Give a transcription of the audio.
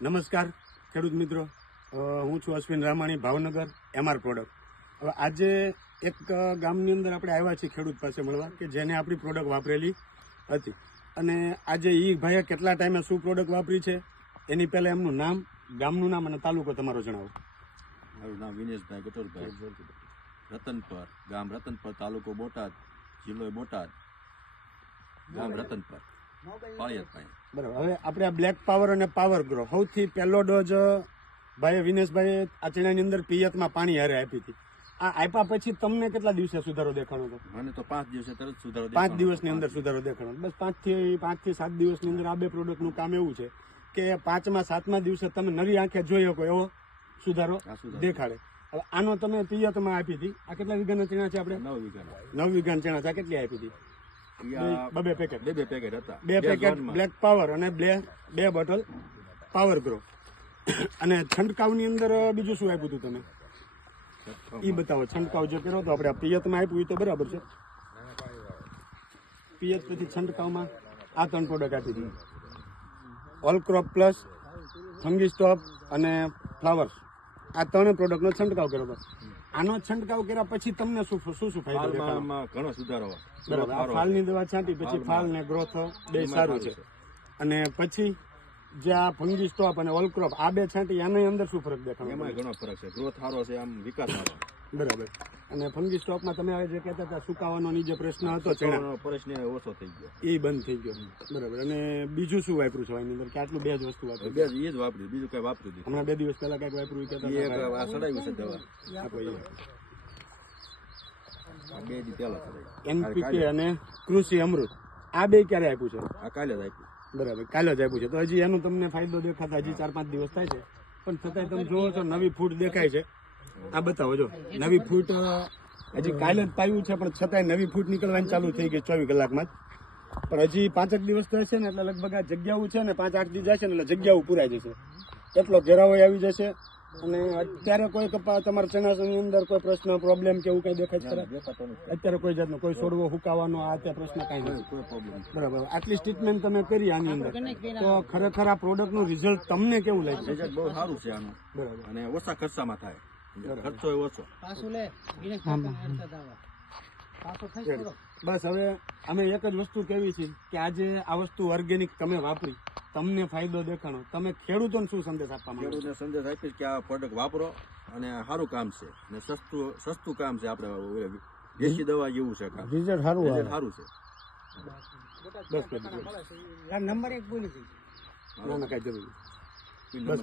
નમસ્કાર ખેડૂત મિત્રો, હું છું અશ્વિન રામાણી, ભાવનગર એમઆર પ્રોડક્ટ. હવે આજે એક ગામની અંદર આપણે આવ્યા છીએ ખેડૂત પાસે મળવા કે જેને આપણી પ્રોડક્ટ વાપરેલી હતી, અને આજે એ ભાઈએ કેટલા ટાઈમે શું પ્રોડક્ટ વાપરી છે એની પહેલાં એમનું નામ, ગામનું નામ અને તાલુકો તમારો જણાવો. મારું નામ વિનેશભાઈ ગટોરભાઈ, રતનપર, ગામ રતનપર, તાલુકો બોટાદ, જિલ્લો બોટાદ, ગામ રતનપર, પાળિયાદભાઈ. બરાબર. હવે આપણે આ બ્લેક પાવર અને પાવર ગ્રો સૌથી પહેલો ડોઝ ભાઈ વિનેશભાઈએ આ ચણાની અંદર પિયતમાં પાણી હારે આપી હતી. આ આપ્યા પછી તમને કેટલા દિવસે સુધારો દેખાણો હતો? મને તો 5 દિવસે તરત સુધારો 5 દિવસની અંદર સુધારો દેખાણો. બસ 5 થી 7 દિવસની અંદર આ બે પ્રોડક્ટનું કામ એવું છે કે 5મા 7મા દિવસે તમે નરી આંખે જોઈ શકો એવો સુધારો દેખાડે. હવે આનો તમે પિયતમાં આપી હતી. આ કેટલા વીઘાના ચણા છે આપણે? 9 વીઘાના. 9 વીઘાના ચણા છે. કેટલી આપી હતી? બે પેકેટ હતા. 2 પેકેટ બ્લેક પાવર અને 2 બોટલ પાવર ગ્રો. અને છંટકાવની અંદર બીજું શું આપ્યું હતું તમે? એ બતાવો. છંટકાવ જે કર્યો તો આપણે પિયતમાં આપ્યું એ તો બરાબર છે. પિયત પછી છંટકાવમાં આ 3 પ્રોડક્ટ આપી હતી. All crop plus, fungi stop અને ફ્લાવર્સ. આ 3 પ્રોડક્ટનો છંટકાવ કર્યો હતો. આનો છંટકાવ કર્યા પછી તમને શું ફાયદો દેખાડો? ઘણો સુધારો. બરાબર. આ ફાલની દવા છાંટી પછી ફાલ ને ગ્રોથ બે સારું છે. અને પછી જે આ ફંગી સ્ટોપ અને ઓલ ક્રોપ આ બે છાંટી આની અંદર શું ફરક દેખાડો? એમાં ઘણો ફરક છે. ગ્રોથ સારો છે, આમ વિકાસ સારો. બરાબર. અને ફંગી સ્ટોપમાં તમે જે કહેતા હતા સુકાવાનો જે પ્રશ્ન હતો ચણા, પ્રશ્ન ઓછો થઈ ગયો, એ બંધ થઈ ગયો. બરાબર. અને બીજું શું વાપર્યું છે એની અંદર? કે આટલું 2 જ વસ્તુ વાપરી? બે એ જ વાપર્યું, બીજું કઈ વાપર્યું નથી. હમણાં 2 દિવસ પહેલા કઈક વાપર્યું કહેતા આ સડાવ્યું છે દવા. બે દી પહેલા સડાવ્યું. એનપીકે અને કૃષિ અમૃત આ બે ક્યારે આપ્યું છે? આ કાલે જ આપ્યું. બરાબર, કાલે જ આપ્યું છે. તો હજી એનો તમને ફાયદો દેખાતા હજી 4-5 દિવસ થાય છે, પણ છતાંય તમે જોવો છો નવી ફૂટ દેખાય છે. આ બતાવો, જો નવી ફૂટ હજી કાલે જ પાયું છે, પણ છતાંય નવી ફૂટ નીકળવાની ચાલુ થઈ ગઈ 24 કલાકમાં જ. પણ હજી 5 દિવસ થશે ને એટલે લગભગ આ જગ્યાઓ છે ને 5-8 દી જશે ને એટલે જગ્યાઓ પૂરાઈ જશે, એટલો ઘેરાવો આવી જશે. અને અત્યારે કોઈ તમારા ચણાની અંદર કોઈ પ્રશ્ન, પ્રોબ્લેમ કે એવું કઈ દેખાય છે? અત્યારે કોઈ જાતનો કોઈ છોડવો હુકાવાનો આ તે પ્રશ્ન કાંઈ નથી. કોઈ પ્રોબ્લેમ. બરાબર. આટલી ટ્રીટમેન્ટ તમે કરી આની અંદર, તો ખરેખર આ પ્રોડક્ટનું રિઝલ્ટ તમને કેવું લાગે? રિઝલ્ટ બહુ સારું છે આનું. બરાબર. અને ઓછા ખર્ચામાં થાય. ખર્ચો એ ઓછો. બસ હવે અમે એક જ વસ્તુ કહેવી છે કે આજે આ વસ્તુ ઓર્ગેનિક તમે વાપરી, તમને ફાયદો દેખાણો, તમે ખેડૂતોને શું સંદેશ આપવા માંગો? ખેડૂતને સંદેશ આપીશ કે આ પ્રોડક્ટ વાપરો અને સારું કામ છે અને સસ્તું કામ છે. આપણે દેશી દવા જેવું છે કામ. રિઝલ્ટ સારું છે. બસ નંબર 1 બોલી ના કઈ જરૂર. બસ.